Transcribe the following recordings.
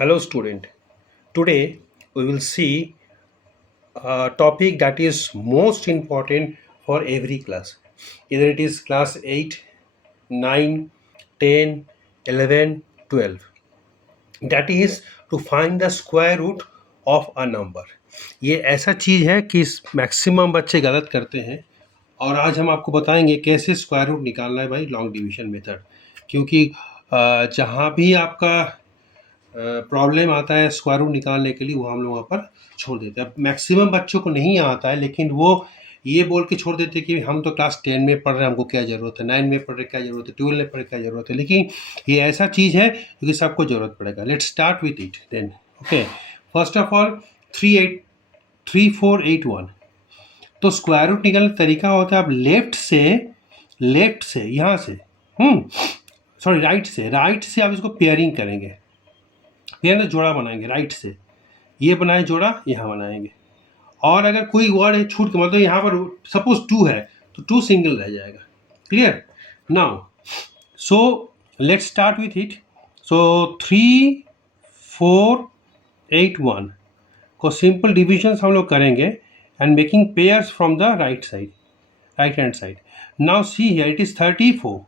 Hello student. Today we will see a topic that is most important for every class. Either it is class 8, 9, 10, 11, 12. That is to find the square root of a number. ये ऐसा चीज़ है कि maximum बच्चे गलत करते हैं और आज हम आपको बताएंगे कैसे स्क्वायर रूट निकालना है भाई लॉन्ग डिवीजन मेथड। क्योंकि जहाँ भी आपका प्रॉब्लम आता है स्क्वायर रूट निकालने के लिए वो हम लोग वहाँ पर छोड़ देते हैं। अब मैक्सिमम बच्चों को नहीं आता है, लेकिन वो ये बोल के छोड़ देते हैं कि हम तो क्लास 10 में पढ़ रहे हैं, हमको क्या ज़रूरत है, 9 में पढ़ रहे क्या ज़रूरत है, 12 में पढ़ रहे क्या ज़रूरत है। लेकिन ये ऐसा चीज़ है क्योंकि सबको ज़रूरत पड़ेगा। Let's start with it then. Okay, first of all 3481। तो स्क्वायर रूट निकालने का तरीका होता है, आप लेफ्ट से यहाँ से सॉरी राइट से आप इसको पेयरिंग करेंगे। पेयर जोड़ा बनाएंगे राइट से, ये बनाए जोड़ा, यहाँ बनाएंगे। और अगर कोई वर्ड है छूट के, मतलब यहाँ पर सपोज 2 है तो 2 सिंगल रह जाएगा। Clear? Now so let's start with it. So 3481 को सिंपल डिविजन हम लोग करेंगे and making pairs from the right hand side. Now see here it is 34।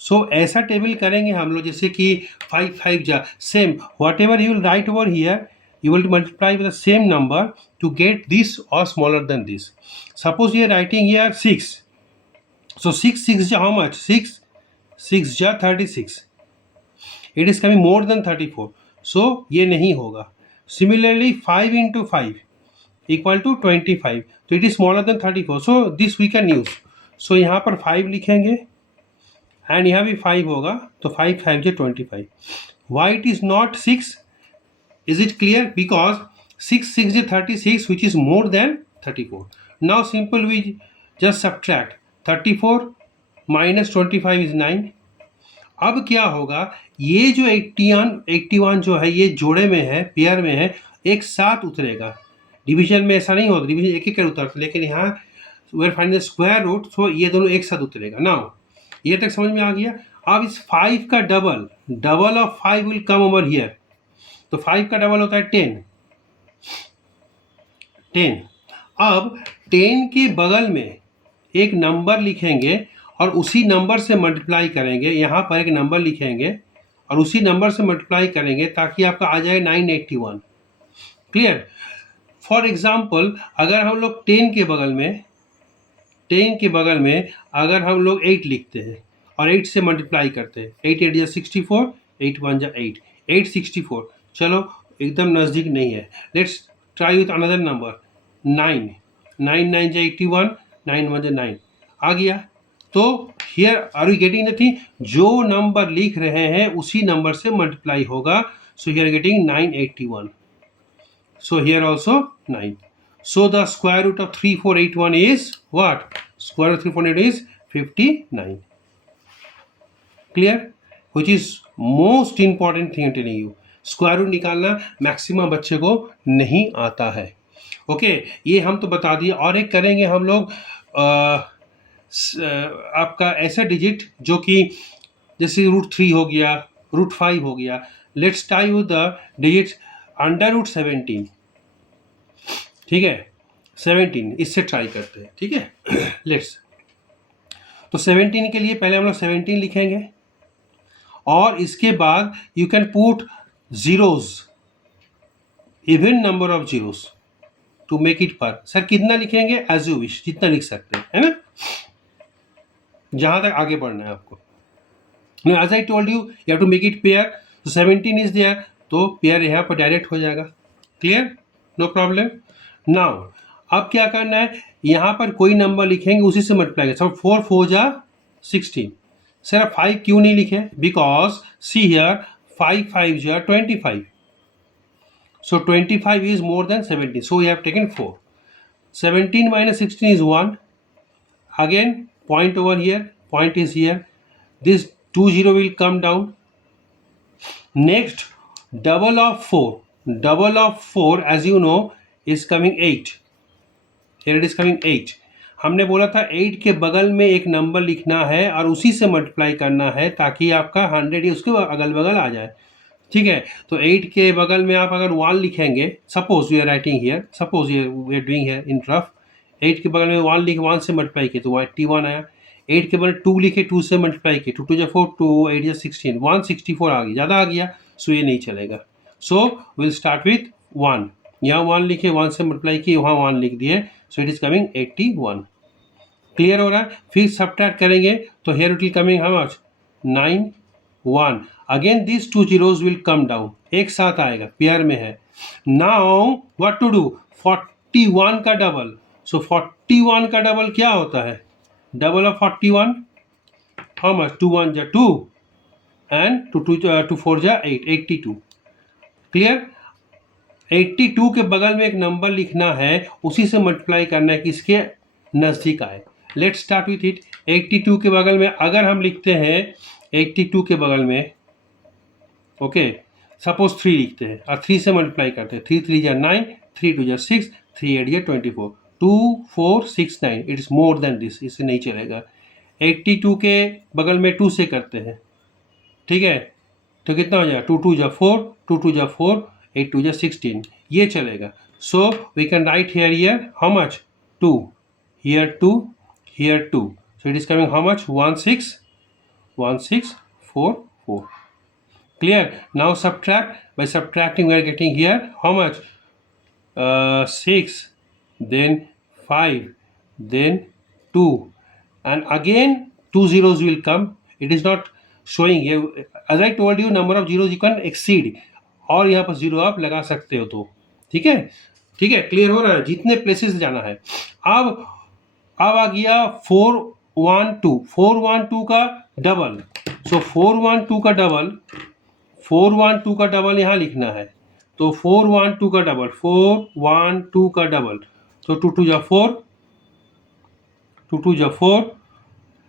So ऐसा टेबल करेंगे हम लोग जैसे कि 5 5 जा same what ever you will write over here you will multiply with the same number to get this or smaller than this. Suppose you are writing here 6. So 6 ja how much? 6 ja 36. It is coming more than 34. So ये नहीं होगा. Similarly 5 into 5 equal to 25. So it is smaller than 34. So this we can use. So यहाँ पर 5 लिखेंगे and यहाँ भी 5 होगा तो 5 5 ja 25. Why it is not 6? Is it clear? Because 6 6 is 36, which is more than 34. Now simple we just subtract 34 minus 25 is 9. अब क्या होगा, ये जो 81 जो है ये जोड़े में है, पेयर में है, एक साथ उतरेगा। डिवीजन में ऐसा नहीं होता, डिवीजन एक एक कर उतरता, लेकिन यहाँ we are finding the square root, so ये दोनों एक साथ उतरेगा। नाउ ये तक समझ में आ गया। अब इस 5 का double of 5 will come over here. तो 5 का डबल होता है 10। अब 10 के बगल में एक नंबर लिखेंगे और उसी नंबर से मल्टीप्लाई करेंगे। यहाँ पर एक नंबर लिखेंगे और उसी नंबर से मल्टीप्लाई करेंगे ताकि आपका आ जाए 981। क्लियर? फॉर एग्जाम्पल अगर हम लोग 10 के बगल में अगर हम लोग 8 लिखते हैं और 8 से मल्टीप्लाई करते हैं, 8 8 जा 64, 8 1 जा 8, 864। चलो एकदम नज़दीक नहीं है। Let's try with another number 9 9 9 जा 81, 9 1 जा 9 आ गया। तो here are you getting the thing, जो नंबर लिख रहे हैं उसी नंबर से मल्टीप्लाई होगा। So here getting 981। So here also 9। So the square root of 3481 is what? Square root 3481 is 59। Clear? Which is most important thing telling you. Square root निकालना मैक्सिमम बच्चे को नहीं आता है। ओके, ये हम तो बता दिए। और एक करेंगे हम लोग आपका ऐसा डिजिट जो कि जैसे √3 हो गया, √5 हो गया। Let's try with the digit under root 17। ठीक है, 17 इससे ट्राई करते हैं। ठीक है, लेट्स। तो 17 के लिए पहले हम लोग 17 लिखेंगे और इसके बाद you can put zeros, even number of zeros to make it per। Sir कितना लिखेंगे? as you wish, जितना लिख सकते हैं, है ना, जहां तक आगे बढ़ना है आपको। Now, as I told you, you have to make it pair. So 17 is there, तो पेयर यहाँ पर डायरेक्ट हो जाएगा। क्लियर? No problem. नाउ अब क्या करना है, यहाँ पर कोई नंबर लिखेंगे उसी से मल्टीप्लाई करेंगे। सब 4 4 जा 16। सर आप 5 क्यों नहीं लिखे? Because see here 5 5 ja 25. So 25 is more than 17. So we have taken 4. 17 minus 16 is 1. Again, point over here. Point is here. This 2 0 will come down. Next, double of 4. Double of 4, as you know, is coming 8. Here it is coming 8. हमने बोला था 8 के बगल में एक number लिखना है और उसी से मल्टीप्लाई करना है ताकि आपका 100 ही उसके अगल बगल आ जाए। ठीक है, तो 8 के बगल में आप अगर 1 लिखेंगे, suppose we are writing here, suppose we are doing here in rough, 8 के बगल में 1 लिखे, 1 से मल्टीप्लाई किए तो 81 आया। 8 के बगल 2 लिखे, 2 से मल्टीप्लाई किए, 2 2 जा 4, 2 8 जा 16, 164 आ गया, ज़्यादा आ गया, सो ये नहीं चलेगा। सो विल स्टार्ट विथ 1, यहाँ 1 लिखे, 1 से मल्टीप्लाई किए, वहाँ 1 लिख दिए, so it is coming 81। Clear हो रहा है? फिर सब्ट्रैक्ट करेंगे तो here it will coming how much, 9 1, again this 2 zeros will come down, एक साथ आएगा, पेयर में है। नाउ व्हाट टू डू, 41 का डबल, सो 41 का डबल क्या होता है, डबल ऑफ 41 हाउ मच, 2 1 जा 2 एंड 2 4 जा 8, 82। क्लियर? 82 के बगल में एक नंबर लिखना है, उसी से मल्टीप्लाई करना है, किसके नज़दीक आए। Let's start with it. 82 के बगल में अगर हम लिखते हैं, 82 के बगल में ओके, सपोज 3 लिखते हैं और 3 से मल्टीप्लाई करते हैं, 3 3 जा 9, 3 2 जा 6, 3 8 जा 24, 2 4 6 9, it is more than this, इससे नहीं चलेगा। 82 के बगल में 2 से करते हैं, ठीक है, तो कितना हो जाएगा, 2 2 जा 4, 2 2 जा 4, 8 2 जा 16, ये चलेगा। So we can write here how much, 2, here 2, here 2, so it is coming how much, 1644। clear? Now subtract, by subtracting we are getting here how much, 6, then 5, then 2, and again 2 zeros will come, it is not showing here, as I told you number of zeros you can exceed, और यहाँ पर zero आप लगा सकते हो, तो ठीक है, ठीक है, क्लियर हो रहा है, जितने प्लेसेस जाना है। अब आ गया 412, 412 का डबल, सो 412 का डबल, 412 का डबल यहाँ लिखना है, तो 412 का डबल, 412 का डबल, तो 2 2 जा 4, 2 2 जा 4,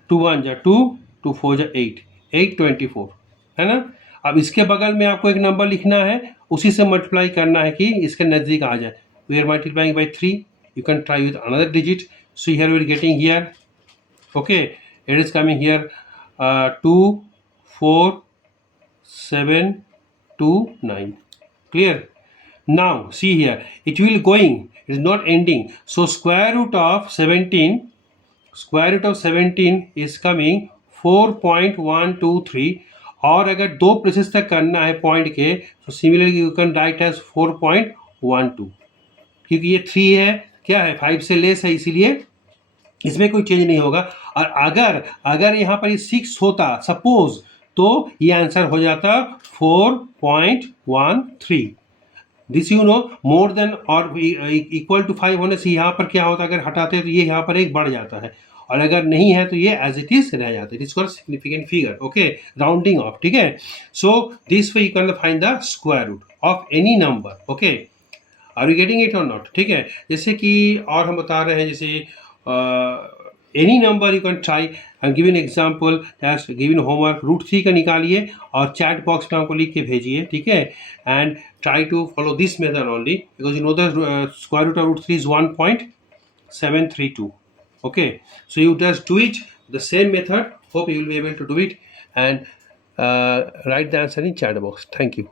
2 1 जा 2, 2 4 जा 8, 824 है ना। अब इसके बगल में आपको एक नंबर लिखना है, उसी से मल्टीप्लाई करना है कि इसके नज़दीक आ जाए। We are multiplying by 3, you can try with another digit. So here we are getting here, okay, it is coming here 2 4 7 2 9, clear? Now see here, it will going, it is not ending, so square root of 17, square root of 17 is coming 4.123, और अगर दो places तक करना है point के, तो similarly you can write as 4.12, क्योंकि ये 3 है, क्या है, 5 से लेस है, इसीलिए इसमें कोई चेंज नहीं होगा। और अगर यहाँ पर ये 6 होता सपोज, तो ये आंसर हो जाता 4.13। This you know, more than और इक्वल टू 5 होने से यहाँ पर क्या होता है, अगर हटाते हैं तो ये यहाँ पर एक बढ़ जाता है, और अगर नहीं है तो ये एज इट इज रह जाता है। It's called significant figure, okay, rounding off, ठीक है। So this way you can find the square root of any number, okay, are you getting it और नॉट, ठीक है। जैसे कि और हम बता रहे हैं, जैसे any number you can try, I'm giving example, जैसे गिवन होमवर्क √3 का निकालिए और चैट बॉक्स में हमको लिख के भेजिए, ठीक है, and try to follow this method only, because you know the square root of √3 is 1.732, okay, so you just do it the same method, hope you will be able to do it, and write the answer in chat box. Thank you.